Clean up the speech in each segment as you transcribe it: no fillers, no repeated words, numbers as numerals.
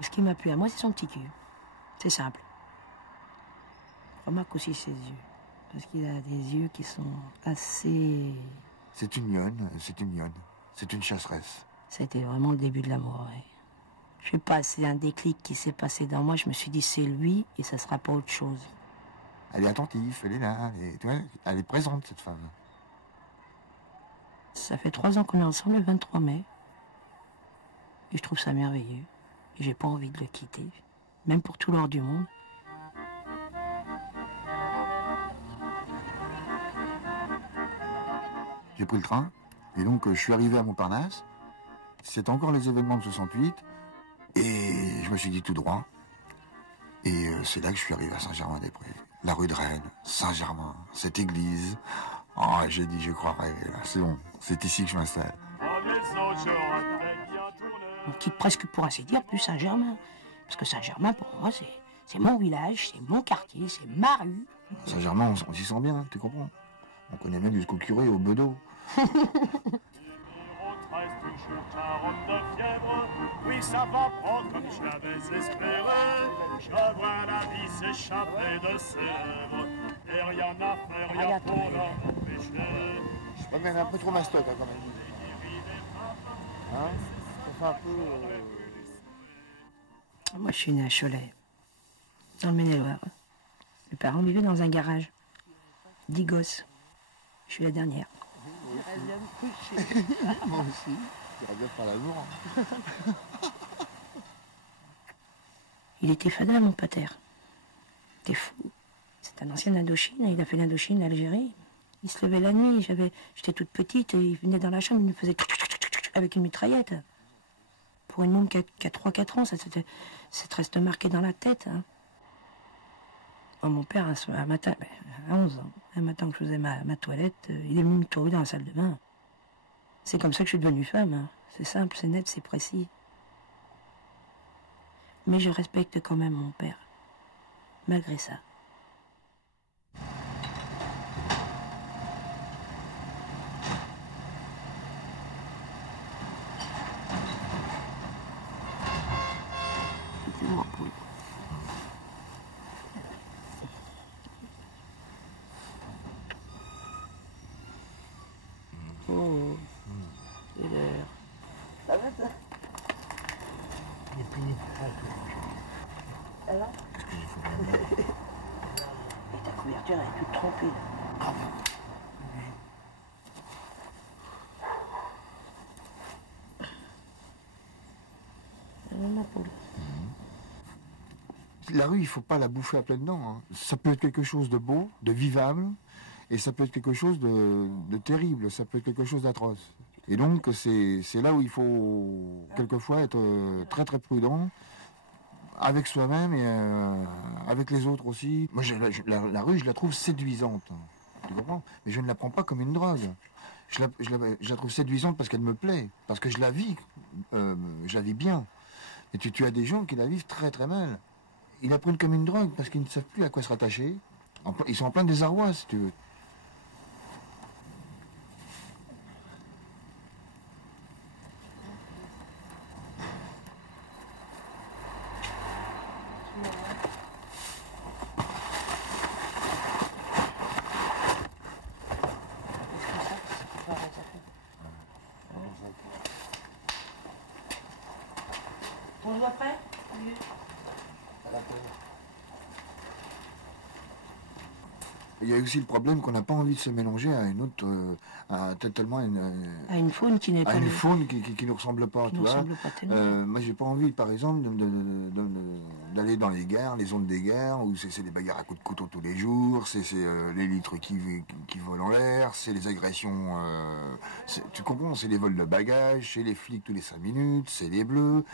Ce qui m'a plu à moi, c'est son petit cul. C'est simple. Remarque aussi ses yeux. Parce qu'il a des yeux qui sont assez... C'est une lionne, c'est une lionne. C'est une chasseresse. C'était vraiment le début de l'amour, ouais. Je sais pas, c'est un déclic qui s'est passé dans moi. Je me suis dit, c'est lui et ça sera pas autre chose. Elle est attentive, elle est là, elle est présente, cette femme. Ça fait 3 ans qu'on est ensemble, le 23 mai. Et je trouve ça merveilleux. Et j'ai pas envie de le quitter, même pour tout l'or du monde. J'ai pris le train, et donc je suis arrivé à Montparnasse. C'était encore les événements de 68, et je me suis dit tout droit. Et c'est là que je suis arrivé à Saint-Germain-des-Prés. La rue de Rennes, Saint-Germain, cette église. Oh, j'ai dit, je crois rêver, là. C'est bon, c'est ici que je m'installe. On quitte presque pour ainsi dire plus Saint-Germain. Parce que Saint-Germain, pour moi, c'est mon village, c'est mon quartier, c'est ma rue. Saint-Germain, on s'y sent bien, tu comprends? On connaît même jusqu'au curé, au bedeau. Oui, ça va prendre comme j'avais espéré. Je vois la vie s'échapper de ses lèvres. Et rien à faire, rien pour l'empêcher. Ouais, mais elle est un peu trop mastoc, hein, quand même. Hein? Ça fait un peu... Moi, je suis née à Cholet, dans le Maine-et-Loire. Mes parents vivaient dans un garage. 10 gosses. Je suis la dernière. Moi aussi. J'irais bien faire l'amour. Il était fada, mon pater. T'es fou. C'est un ancien Indochine. Il a fait l'Indochine, l'Algérie. Il se levait la nuit. J'étais toute petite et il venait dans la chambre. Il me faisait avec une mitraillette. Pour une môme qui a 3-4 ans, ça reste marqué dans la tête. Hein. Oh, mon père, un matin, à 11 ans, un matin que je faisais ma toilette, il est venu me trouver dans la salle de bain. C'est comme ça que je suis devenue femme. Hein. C'est simple, c'est net, c'est précis. Mais je respecte quand même mon père, malgré ça. C'est mon poule. Oh, c'est l'heure. Ça va, ça? Il est plié. Alors? Qu'est-ce que j'ai fait? Et ta couverture, elle est toute trempée, là. Ah, Ma poule. La rue, il faut pas la bouffer à pleines dents. Hein. Ça peut être quelque chose de beau, de vivable, et ça peut être quelque chose de terrible, ça peut être quelque chose d'atroce. Et donc, c'est là où il faut quelquefois être très très prudent avec soi-même et avec les autres aussi. Moi, la rue, je la trouve séduisante. Tu comprends? Mais je ne la prends pas comme une drogue. Je la trouve séduisante parce qu'elle me plaît, parce que je la vis bien. Et tu as des gens qui la vivent très très mal. Ils la prennent comme une drogue parce qu'ils ne savent plus à quoi se rattacher. Ils sont en plein désarroi, si tu veux. On le voit prêt? Oui. Il y a aussi le problème qu'on n'a pas envie de se mélanger à une autre, tellement À une faune qui n'est pas... à une faune qui ne ressemble pas, tu vois. Moi, j'ai pas envie, par exemple, d'aller dans les guerres, les zones des guerres, où c'est des bagarres à coups de couteau tous les jours, c'est les litres qui volent en l'air, c'est les agressions, tu comprends, c'est les vols de bagages, c'est les flics tous les 5 minutes, c'est les bleus.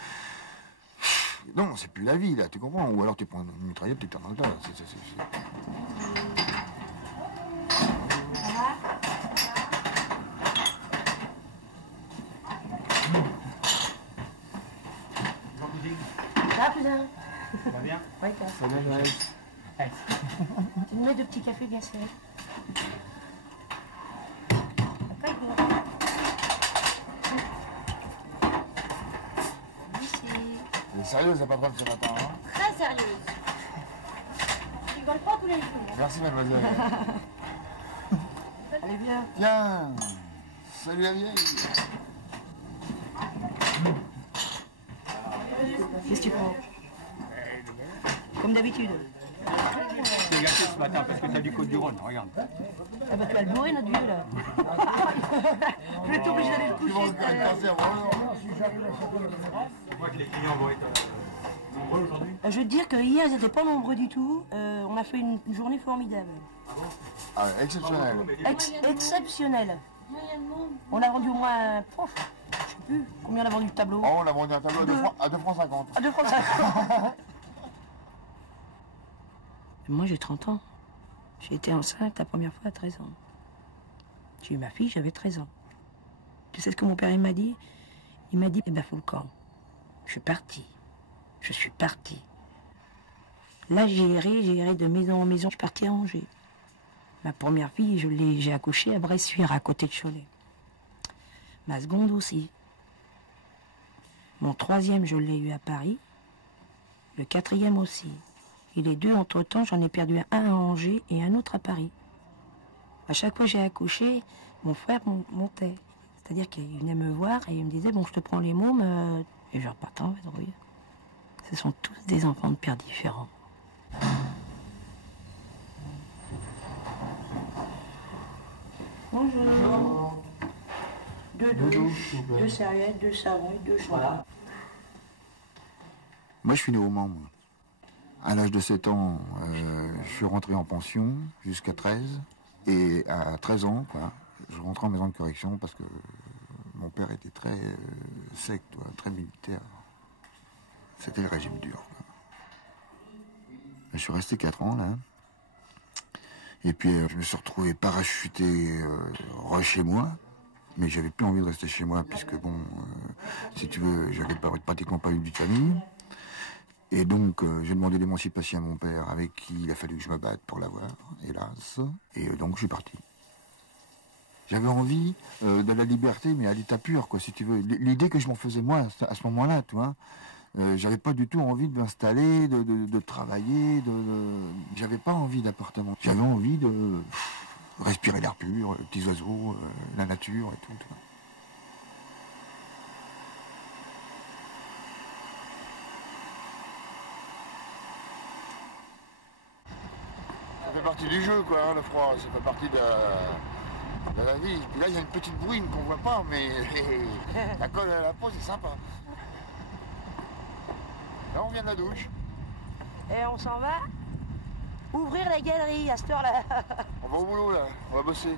Non, c'est plus la vie, là, tu comprends. Ou alors tu prends une mitraillette, tu t'en dans le tas. Ça va, cousin? Ça va bien? Oui, toi. Ça va, Joël? Tu nous mets 2 petits cafés glacés. D'accord, ici. Elle est sérieuse, la patronne, ce matin, hein? Très sérieuse. Je rigole pas tous les jours. Merci, mademoiselle. Allez, viens. Tiens, salut la vieille. Qu'est-ce que tu prends? Comme d'habitude. Je t'ai gâté ce matin parce que t'as du Côte-du-Rhône, regarde. Ah bah tu vas le bourrer notre vieux là. Je vais être obligé d'aller le coucher. Je vois que les clients vont être nombreux aujourd'hui. Je veux te dire que hier ils n'étaient pas nombreux du tout. On a fait une journée formidable. Ah, exceptionnel. Exceptionnelle. On a vendu au moins, je sais plus combien on a vendu le tableau. Oh, on a vendu un tableau à 2 francs 50. À 2 francs 50. Moi j'ai 30 ans. J'ai été enceinte la première fois à 13 ans. J'ai eu ma fille, j'avais 13 ans. Tu sais ce que mon père il m'a dit? Il m'a dit, eh ben faut le camp. Je suis partie. Je suis partie. Là j'ai erré de maison en maison. Je suis partie à Angers. Ma première fille, j'ai accouché à Bressuire, à côté de Cholet. Ma seconde aussi. Mon troisième, je l'ai eu à Paris. Le quatrième aussi. Et les deux, entre-temps, j'en ai perdu un à Angers et un autre à Paris. À chaque fois que j'ai accouché, mon frère montait. C'est-à-dire qu'il venait me voir et il me disait, bon, je te prends les mômes, et je repartais en vadrouille. Ce sont tous des enfants de pères différents. Bonjour. Deux douches, 2 serviettes, 2 savons, 2 shampoings. Moi, je suis né au Mans, moi. À l'âge de 7 ans, je suis rentré en pension jusqu'à 13. Et à 13 ans, quoi, je rentrais en maison de correction parce que mon père était très sec, très militaire. C'était le régime dur, quoi. Je suis resté 4 ans, là. Et puis, je me suis retrouvé parachuté chez moi. Mais j'avais plus envie de rester chez moi, puisque, bon, si tu veux, j'avais pratiquement pas eu de vie de famille. Et donc, j'ai demandé l'émancipation à mon père, avec qui il a fallu que je me batte pour l'avoir, hélas. Et donc, je suis parti. J'avais envie de la liberté, mais à l'état pur, quoi, si tu veux. L'idée que je m'en faisais, moi, à ce moment-là, tu vois, j'avais pas du tout envie de m'installer, de travailler, j'avais pas envie d'appartement. J'avais envie de respirer l'air pur, les petits oiseaux, la nature et tout. Tu vois. Ça fait partie du jeu, quoi, hein, le froid. Ça fait partie de la vie. Puis là, il y a une petite bruine qu'on voit pas, mais la colle à la peau, c'est sympa. Là, on vient de la douche. Et on s'en va ouvrir la galerie à cette heure-là. On va au boulot, là. On va bosser.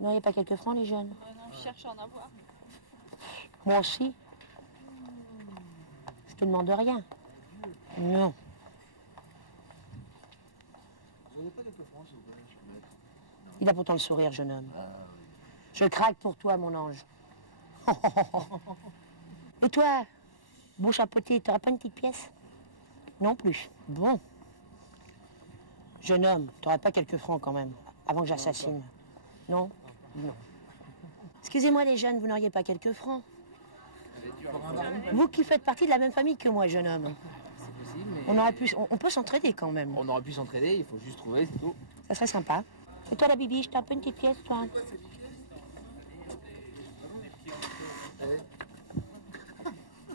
Non, il n'y a pas quelques francs, les jeunes? Non, je cherche à en avoir. Moi aussi. Je te demande rien. Non. Il a pourtant le sourire, jeune homme. Je craque pour toi, mon ange. Et toi, beau chapeauté, t'auras pas une petite pièce? Non plus. Bon. Jeune homme, t'auras pas quelques francs quand même, avant que j'assassine? Non? Non. Excusez-moi les jeunes, vous n'auriez pas quelques francs? Vous qui faites partie de la même famille que moi, jeune homme. C'est possible, mais On peut s'entraider quand même. on aurait pu s'entraider, il faut juste trouver, c'est tout. Ça serait sympa. Et toi, la bibi, je t'ai un peu une petite pièce, toi.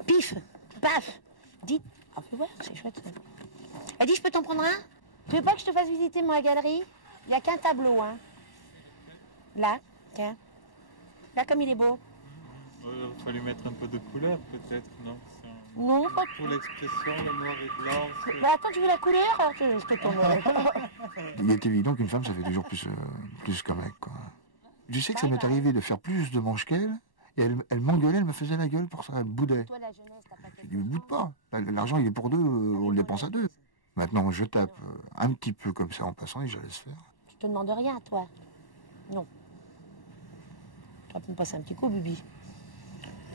Pif, paf. Dites. Ah, fais voir, c'est chouette ça. Elle dit, je peux t'en prendre un? Tu veux pas que je te fasse visiter moi, la galerie? Il n'y a qu'un tableau, hein. Là, tiens. Là, comme il est beau. Il faut lui mettre un peu de couleur, peut-être, non? Non, pas Pour l'expression, le noir et blanc. Bah attends, tu veux la couleur? Je te tourne. Il est évident qu'une femme, ça fait toujours plus qu'un mec, quoi. Je sais que ça m'est arrivé de faire plus de manches qu'elle, et elle m'engueulait, elle me faisait la gueule pour ça, elle boudait. Toi, la jeunesse, t'as pas Je dis, boude pas. L'argent, il est pour deux, on le dépense à deux. Maintenant, je tape un petit peu comme ça en passant et je la laisse faire. Je te demande rien, toi. Non. Tu vas me passer un petit coup, Bibi.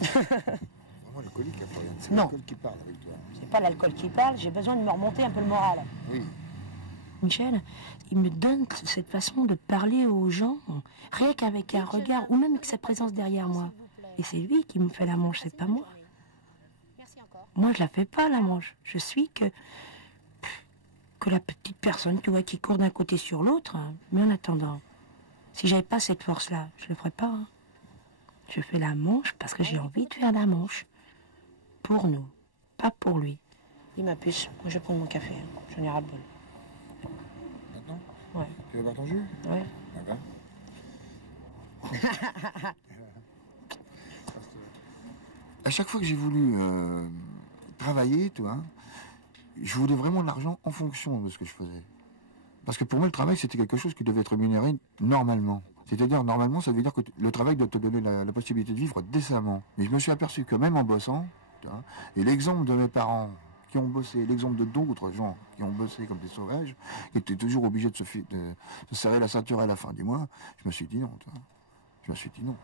Vraiment, l'alcoolique, c'est Non. l'alcool qui parle avec toi. C'est pas l'alcool qui parle, j'ai besoin de me remonter un peu le moral. Oui. Michel, il me donne cette façon de parler aux gens, rien qu'avec un regard, ou même avec sa présence derrière moi. Et c'est lui qui me fait la manche, c'est pas moi. Merci encore. Moi, je la fais pas, la manche. Je suis que la petite personne, tu vois, qui court d'un côté sur l'autre. Hein. Mais en attendant, si j'avais pas cette force-là, je le ferais pas. Hein. Je fais la manche parce que j'ai envie de faire la manche. Pour nous, pas pour lui. Dis ma puce, moi je vais prendre mon café. Hein. J'en ai ras le bol. Maintenant? Ouais. Tu veux boire ton jus? Ouais. D'accord. À chaque fois que j'ai voulu travailler, tu vois, je voulais vraiment de l'argent en fonction de ce que je faisais. Parce que pour moi, le travail, c'était quelque chose qui devait être rémunéré normalement. C'est-à-dire, normalement, ça veut dire que le travail doit te donner la possibilité de vivre décemment. Mais je me suis aperçu que même en bossant, tu vois, et l'exemple de mes parents qui ont bossé, l'exemple de d'autres gens qui ont bossé comme des sauvages, qui étaient toujours obligés de se serrer la ceinture à la fin du mois, je me suis dit non, tu vois. Je me suis dit non.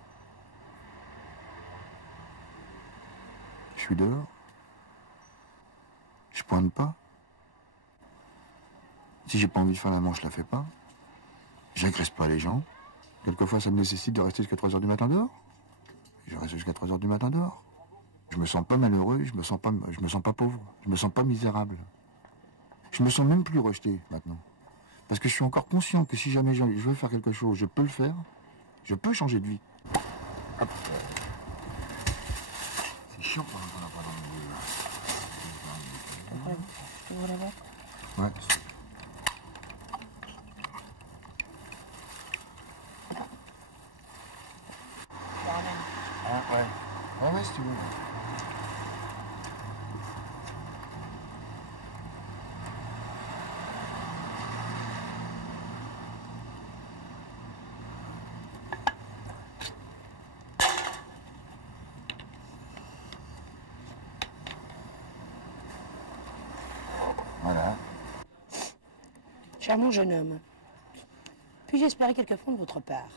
Je suis dehors. Je pointe pas. Si j'ai pas envie de faire la manche, je la fais pas. J'agresse pas les gens. Quelquefois, ça me nécessite de rester jusqu'à 3 heures du matin dehors. Je reste jusqu'à 3 heures du matin dehors. Je me sens pas malheureux, je me sens pas pauvre, je me sens pas misérable. Je me sens même plus rejeté maintenant. Parce que je suis encore conscient que si jamais je veux faire quelque chose, je peux le faire. Je peux changer de vie. Hop. C'est chiant quand on n'a pas dans le milieu. Tu veux la voir? Ouais. Ah ouais. Ouais, si tu veux. Voilà. Charmant jeune homme. Puis-je espérer quelques fonds de votre part?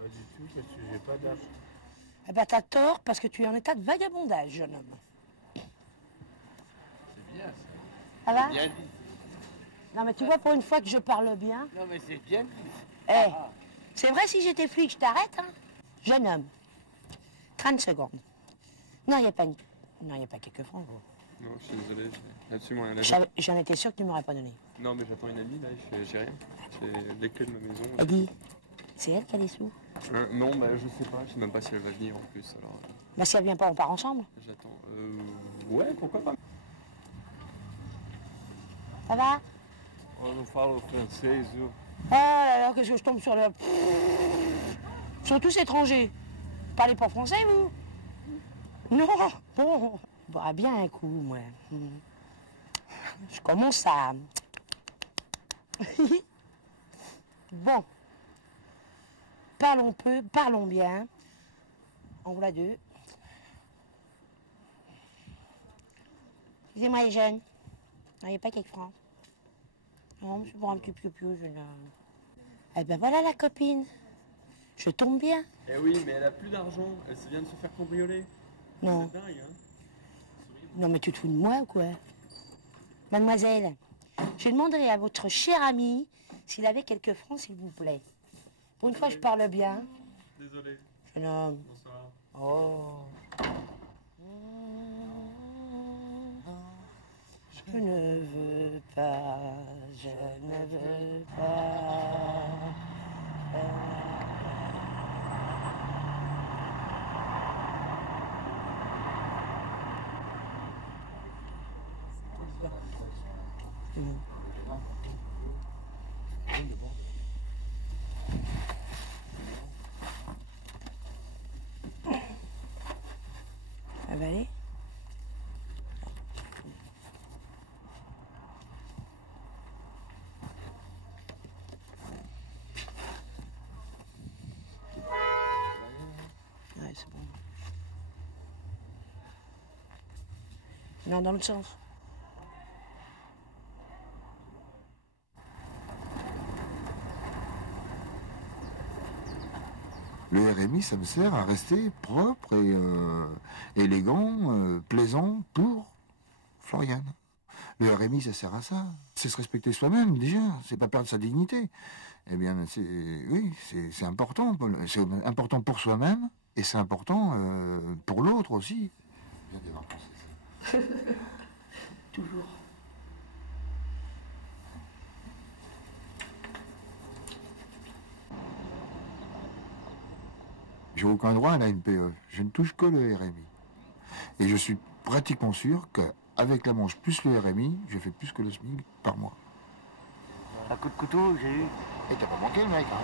Pas du tout, parce que j'ai pas d'âge. Eh ben t'as tort parce que tu es en état de vagabondage, jeune homme. C'est bien ça. Ça va? Bien dit. Non mais tu vois, pour une fois que je parle bien... Non mais c'est bien dit. Eh, c'est vrai si j'étais flic, je t'arrête, hein? Jeune homme. 30 secondes. Non, il n'y a pas quelques francs, gros. Non, je suis désolé, j'ai absolument rien à dire. J'en étais sûr que tu m'aurais pas donné. Non, mais j'attends une amie, là, j'ai rien. J'ai les clés de ma maison. Eddie, c'est elle qui a les sous? Non, bah je sais pas, je sais même pas si elle va venir en plus, alors... Bah si elle vient pas, on part ensemble. J'attends. Ouais, pourquoi pas? Ça va? On nous parle au français, Oh là là, qu'est-ce que je tombe sur le... Ils sont tous étrangers. Vous parlez pas français, vous? Non. Bon, je boirais bien un coup, moi. Je commence à... Bon. Parlons peu, parlons bien. En voilà deux. Excusez-moi les jeunes. Non, il n'y a pas quelques francs. Non, je prends un petit piou-piou, je n'ai... Eh ben voilà la copine. Je tombe bien. Eh oui, mais elle a plus d'argent, elle vient de se faire cambrioler. Non. C'est dingue, hein? Non mais tu te fous de moi ou quoi? Mademoiselle, je demanderai à votre cher ami s'il avait quelques francs, s'il vous plaît. Pour une fois, je parle bien. Désolé. Jeune homme. Bonsoir. Oh. Je ne veux pas, je ne veux pas. Ça va aller? Ouais, c'est bon. Non, dans l'autre sens. Le RMI, ça me sert à rester propre et élégant, plaisant pour Floriane. Le RMI, ça sert à ça. C'est se respecter soi-même, déjà. C'est pas perdre sa dignité. Eh bien, oui, c'est important. C'est important pour soi-même et c'est important pour l'autre aussi. Viens, des vacances, c'est ça. Toujours. J'ai aucun droit à la NPE. Je ne touche que le RMI. Et je suis pratiquement sûr qu'avec la manche plus le RMI, je fais plus que le SMIC par mois. Un coup de couteau, j'ai eu. Et t'as pas manqué le mec, hein?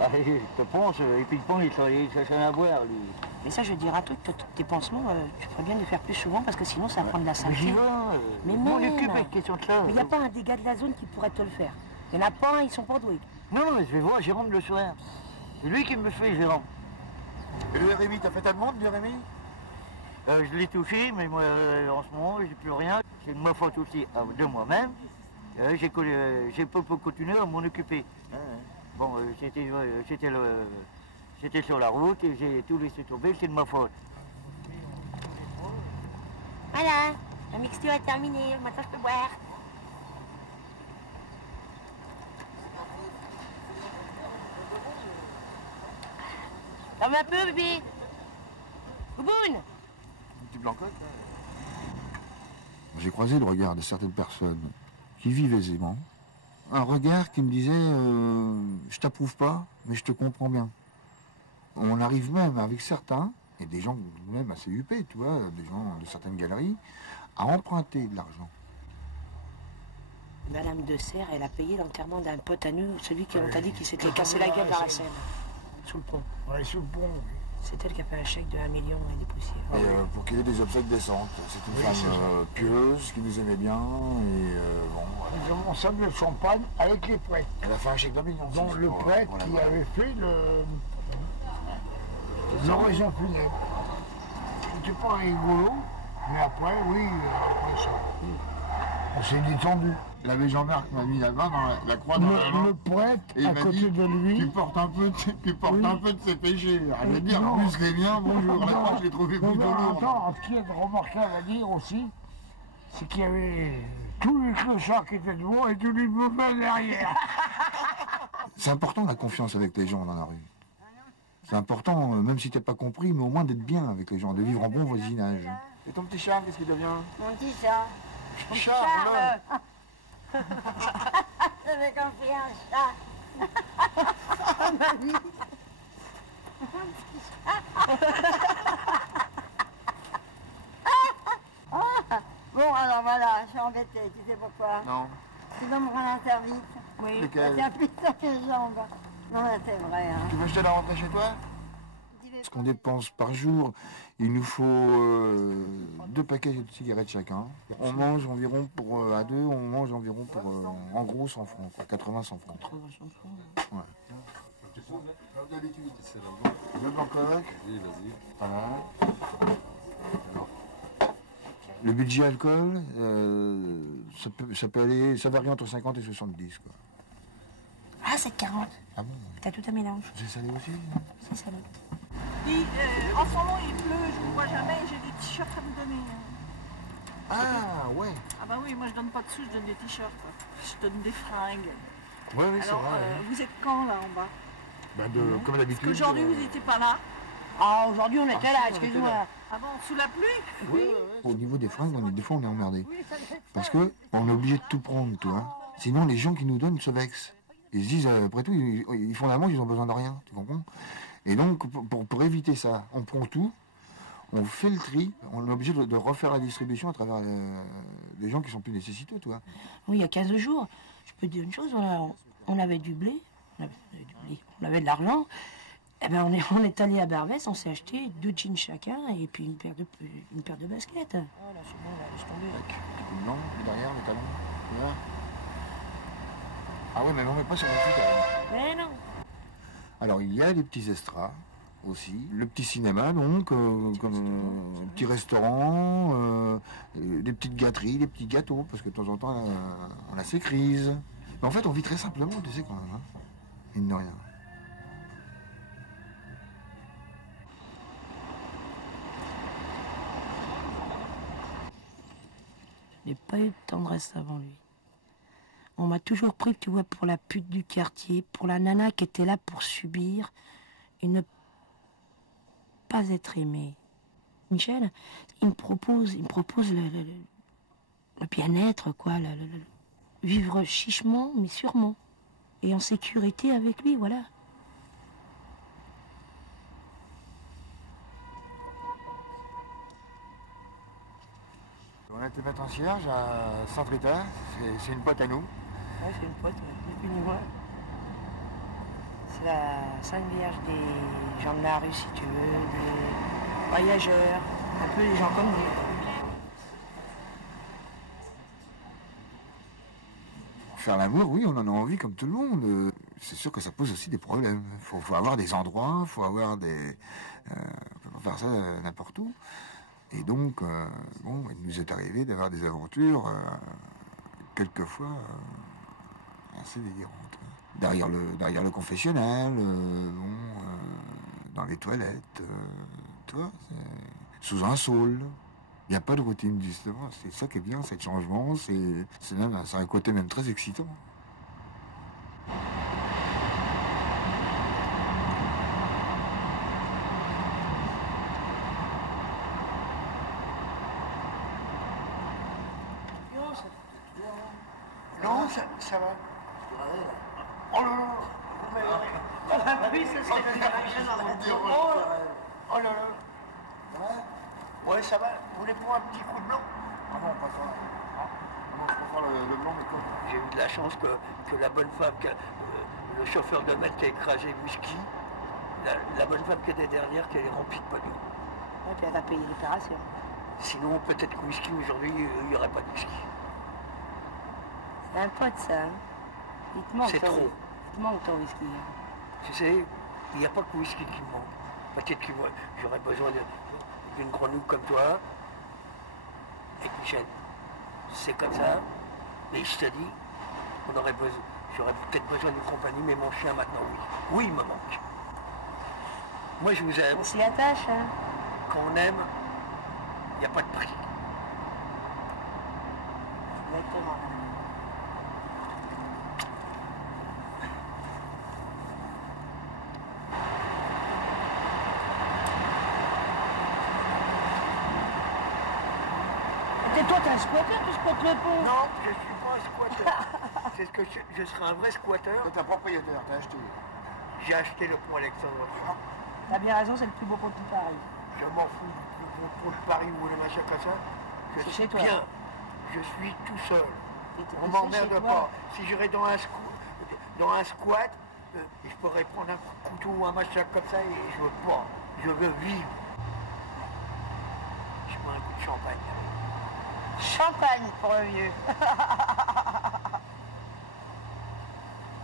Ah, je te pense, et puis le pont, il cherchait à boire, lui. Mais ça, je dirais à toi que tes pansements, tu ferais bien de les faire plus souvent parce que sinon ça va prendre de la Mais j'y saleté. vais, Mais mon même. occupe avec question de ça. Mais il n'y a pas un des gars de la zone qui pourrait te le faire. Il n'y en a pas un, ils sont pas doués. Non, mais je vais voir Jérôme le soir. C'est lui qui me fait, Jérôme. Et le RMI, t'as fait ta demande du RMI? Je l'ai touché, mais moi, en ce moment, j'ai plus rien. C'est de ma faute aussi, de moi-même. J'ai pas pu continuer à m'en occuper. Bon, j'étais sur la route et j'ai tout laissé tomber, c'est de ma faute. Voilà, la mixture est terminée, maintenant je peux boire. Ferme un peu, bébé. Bouboune. Un petit blanc-coq, J'ai croisé le regard de certaines personnes qui vivent aisément. Un regard qui me disait je t'approuve pas, mais je te comprends bien. On arrive même avec certains, et des gens même assez huppés, tu vois, des gens de certaines galeries, à emprunter de l'argent. Madame de Serres, elle a payé l'enterrement d'un pote à nous, celui qui on t'a dit qu'il s'était cassé la gueule dans la Seine, sous le pont. Ouais, sous le pont. C'est elle qui a fait un chèque de 1 million et des poussières. Et pour qu'il ait des obsèques décentes. C'est une femme pieuse, qui nous aimait bien, et Nous avons servi le champagne avec les prêtres. elle a fait un chèque d'1 million. Dont le prêtre qui avait fait l'oraison funèbre. C'était pas rigolo, mais après, oui, après ça. On s'est détendu. L'abbé Jean-Marc m'a mis la main dans la croix dans la main. Le prêtre, Et il à m'a côté dit, de lui. tu portes un peu de ses péchés. Rien à dire, Non. plus les miens, bonjour. La croix, je l'ai trouvé Non, plutôt mais lourde. attends, ce qui est remarquable à dire aussi, c'est qu'il y avait tous les clochards qui étaient devant et tous les bouffins derrière. C'est important la confiance avec les gens dans la rue. C'est important, même si t'es pas compris, mais au moins d'être bien avec les gens, de vivre en bon voisinage. Et ton petit Charles, qu'est-ce qu'il devient? Mon petit chat. Charles, J'avais compris un chat. Mamie. Bon, alors voilà, je suis embêtée, tu sais pourquoi? Non. Tu dois me rendre un service. Oui. Lequel? T'as plus sur les jambes. Non, mais c'est vrai, hein. Tu veux que je te la rentre chez toi? Ce qu'on dépense par jour, il nous faut 2 paquets de cigarettes chacun. On mange environ à deux, on mange environ pour en gros 100 francs, quoi, 80-100 francs. 80 francs. Ouais. Deux blancs-coques. Oui, vas-y. Voilà. Le budget alcool, ça peut aller, ça varie entre 50 et 70, quoi. Ah, c'est 40. Ah bon? T'as tout un mélange. C'est salé aussi? C'est salé. En ce moment, il pleut, je ne vous vois jamais et j'ai des t-shirts à vous donner. Ah, ouais. Ah bah oui, moi je donne pas de sous, je donne des t-shirts. Je donne des fringues. Ouais, oui, c'est Alors, vrai. vous êtes quand là en bas? Ben comme Parce d'habitude. qu'aujourd'hui, vous n'étiez pas là. Ah, aujourd'hui, on était Ah, là, si, on était excuse-moi. là. Ah bon, sous la pluie? Oui. Au niveau des fringues, des fois on est emmerdé. Parce que on est obligé de tout prendre, tu vois. Sinon, les gens qui nous donnent se vexent. Ils se disent, après tout, ils font la manche, ils ont besoin de rien, tu comprends? Et donc, pour éviter ça, on prend tout, on fait le tri, on est obligé de refaire la distribution à travers les gens qui sont plus nécessiteux, tu vois. Oui, il y a 15 jours, je peux te dire une chose, on avait du blé, on avait de l'argent. Eh ben, on est allé à Barbès, on s'est acheté 2 jeans chacun et puis une paire de baskets. Oh là, c'est bon, là, laisse tomber. Avec non, derrière, les talons, tu vois. Ah oui, mais on met pas sur mon foot, alors. Mais non. Alors, il y a les petits extras aussi, le petit cinéma, donc, comme un petit restaurant, des petites gâteries, des petits gâteaux, parce que de temps en temps, on a ces crises. Mais en fait, on vit très simplement, tu sais, quand même, hein, mine de rien. Je n'ai pas eu de tendresse avant lui. On m'a toujours pris, tu vois, pour la pute du quartier, pour la nana qui était là pour subir et ne pas être aimée. Michel, il me propose le bien-être, quoi, vivre chichement, mais sûrement, et en sécurité avec lui, voilà. On a été mettre en cierge à Saint-Rita, c'est une pote à nous. Oui, c'est une pote, ni plus ni moins. C'est la Sainte Vierge des gens de la rue, si tu veux, des voyageurs, un peu des gens comme nous. Faire l'amour, oui, on en a envie comme tout le monde. C'est sûr que ça pose aussi des problèmes. Faut avoir des endroits, faut avoir des... on peut pas faire ça n'importe où. Et donc, bon, il nous est arrivé d'avoir des aventures, quelquefois, assez délirantes. Derrière le confessionnal, dans les toilettes, tu vois, sous un saule. Il n'y a pas de routine, justement. C'est ça qui est bien, c'est le changement. C'est un côté même très excitant. Non, ça va. Oh là là. Oui, ça serait oh là là. Ouais, ça va. Vous voulez prendre un petit coup de blanc? Ah non, pas ça. Non, je préfère le blanc, mais quoi. J'ai eu de la chance que la bonne femme, le chauffeur de maître qui a écrasé le whisky, la bonne femme qui était derrière, qui est remplie de pognon. Ouais, puis elle a payé l'opération. Sinon, peut-être que whisky, aujourd'hui, il n'y aurait pas de whisky. C'est un pote, ça. Hein. Il te manque. C'est trop. Il te manque ton whisky. Tu sais, il n'y a pas que le whisky qui me manque. Peut-être que j'aurais besoin d'une grenouille comme toi. Et Michel, c'est comme ça. Mais je te dis, j'aurais peut-être besoin d'une compagnie, mais mon chien maintenant, oui. Oui, il me manque. Moi, je vous aime. On s'y attache, hein. Quand on aime, il n'y a pas de prix. Exactement. Et toi, t'es un squatteur, tu squattes le pont? Non, je ne suis pas un squatteur. C'est ce que je serai un vrai squatteur. T'es un propriétaire, t'as acheté. J'ai acheté le pont Alexandre. T'as bien raison, c'est le plus beau pont de Paris. Je m'en fous du pont de Paris ou le machin comme ça. Je suis toi. bien. Je suis tout seul. On C'est m'emmerde chez pas. toi. Si j'irais dans un squat, je pourrais prendre un couteau ou un machin comme ça et je veux pas. Je veux vivre. Je prends un coup de champagne. Champagne pour le vieux.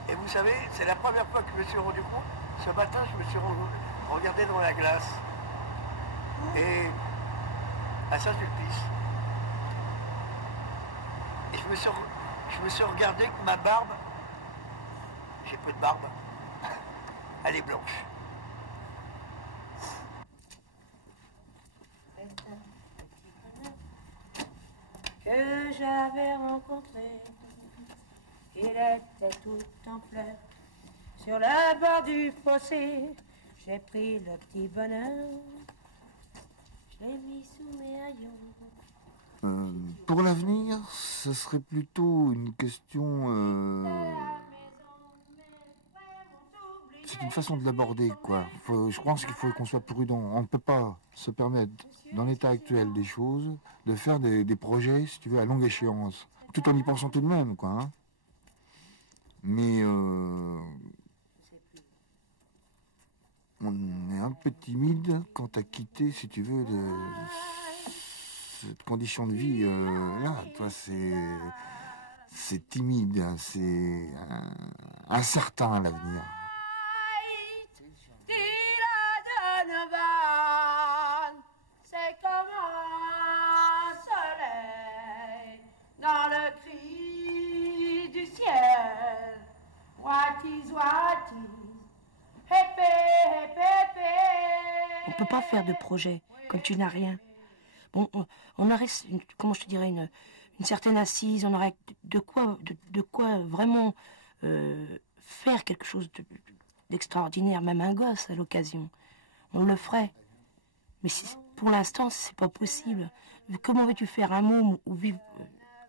Et vous savez, c'est la première fois que je me suis rendu compte. Ce matin, je me suis regardé dans la glace. Et à Saint-Sulpice. Et je me suis regardé que ma barbe, j'ai peu de barbe, elle est blanche. Que j'avais rencontré, il était tout en pleurs. Sur le bord du fossé, j'ai pris le petit bonheur, je l'ai mis sous mes haillons. Pour l'avenir, ce serait plutôt une question... C'est une façon de l'aborder, quoi. Je pense qu'il faut qu'on soit prudent. On ne peut pas se permettre, dans l'état actuel des choses, de faire des projets, si tu veux, à longue échéance. Tout en y pensant tout de même, quoi. Hein. Mais on est un peu timide quant à quitter, si tu veux, cette condition de vie là. Toi, c'est timide, hein, c'est incertain à l'avenir. C'est comme un soleil dans le cri du ciel. What is, on ne peut pas faire de projet quand tu n'as rien. Bon, on aurait, comment je te dirais, une certaine assise, on aurait de quoi vraiment faire quelque chose d'extraordinaire, même un gosse à l'occasion. On le ferait. Mais pour l'instant, c'est pas possible. Comment veux-tu faire un môme ou vivre,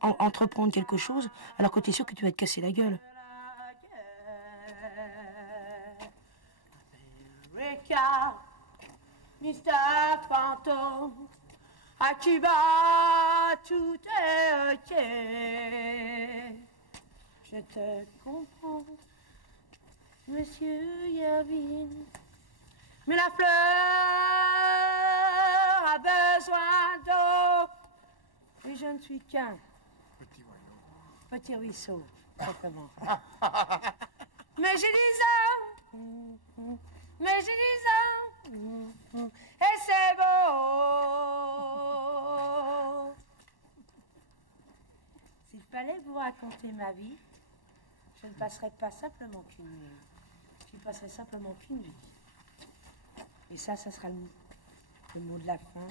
entreprendre quelque chose alors que tu es sûr que tu vas te casser la gueule? America, Mr. Fantôme, à Cuba, tout est ok. Je te comprends, Monsieur Yervin, mais la fleur a besoin d'eau. Et je ne suis qu'un petit ruisseau, simplement. Mais j'ai 10 ans, mais j'ai 10 ans, et c'est beau. S'il fallait vous raconter ma vie, je ne passerais pas simplement qu'une nuit. Je passerais simplement qu'une vie. Et ça sera le mot de la fin.